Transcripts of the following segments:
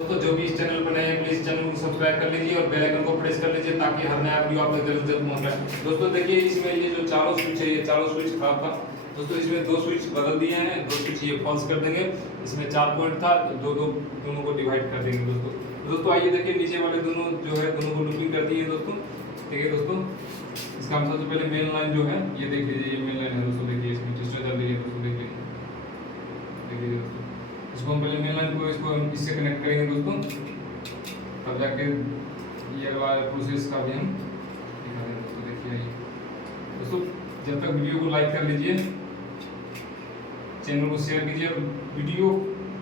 दोस्तों जो भी इस चैनल पर नए हैं प्लीज चैनल को सब्सक्राइब कर लीजिए और बेल आइकन को प्रेस कर लीजिए ताकि हर नया वीडियो आप तक जल्द पहुंच जाए। दोस्तों देखिए इसमें ये जो चारों स्विच है ये चारों स्विच खराब था। दोस्तों इसमें दो स्विच बदल दिए हैं, दो स्विच ये फॉल्स कर देंगे। इसमें 4 पॉइंट था, दोनों को डिवाइड कर देंगे दोस्तों आइए देखिए नीचे वाले दोनों जो है दोनों को लूपिंग कर दिए दोस्तों। ठीक है दोस्तों, इसका हम सबसे पहले मेन लाइन जो है ये देख लीजिए, ये मेन लाइन है दोस्तों। देखिए इसमें टेस्टर चल रही है दोस्तों, देखिए दोस्तों इसको हम पहले मेन लाइन को इसको इससे कनेक्ट करेंगे दोस्तों, तब जाके ये वाला प्रोसेस का भी हम दिखाएंगे दोस्तों। देखिए दोस्तों जब तक वीडियो को लाइक कर लीजिए, चैनल को शेयर कीजिए, वीडियो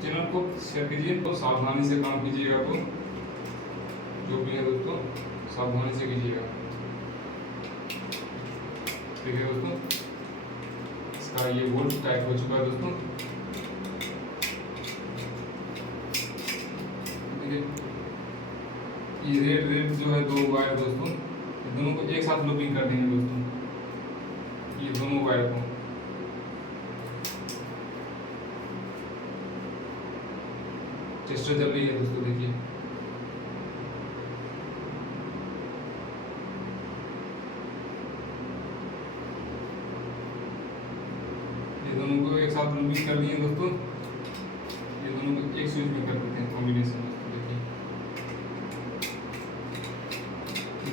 चैनल को शेयर कीजिए, तो सावधानी से काम कीजिएगा। तो जो भी है दोस्तों सावधानी से कीजिएगा। ठीक है दोस्तों, इसका ये बोल्ट टाइट हो चुका है दोस्तों। ये रेड जो है दो वायर दोस्तों, दोनों को एक साथ लूपिंग कर देंगे दोस्तों, ये दोनों वायर को। टेस्टर चल रही है दोस्तों, देखिए ये दोनों को एक साथ लूपिंग कर दिए दोस्तों। ये दोनों को एक स्विच में कर देते हैं कॉम्बिनेशन दोस्तों। देखिए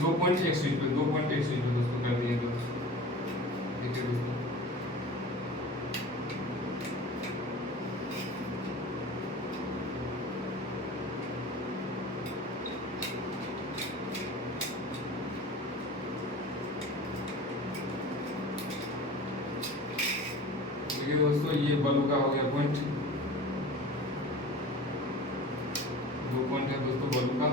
2.1 स्विच पे 2.1 स्विच पे दोस्तों कर दिए दोस्तों। देखिए दोस्तों देखिए दोस्तों ये बल्ब का हो गया पॉइंट, 2 पॉइंट है दोस्तों बल्ब का।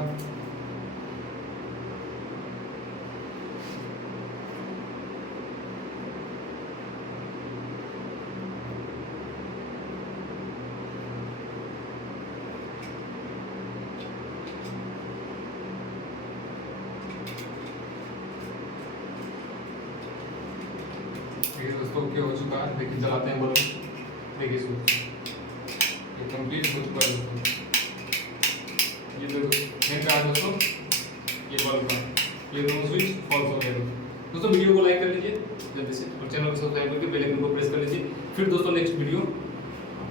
देखिए दोस्तों ओके हो चुका है। देखिए जलाते हैं बल्ब, देखिए स्विच ये कंप्लीट हो चुका है दोस्तों। ये देखो का है दोस्तों, ये बल्ब का, ये दोनों स्विच फॉल्स हो गए दोस्तों। वीडियो को लाइक कर लीजिए जल्दी से और चैनल को सब्सक्राइब करके बेल आइकन को प्रेस कर लीजिए। फिर दोस्तों नेक्स्ट वीडियो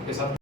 के साथ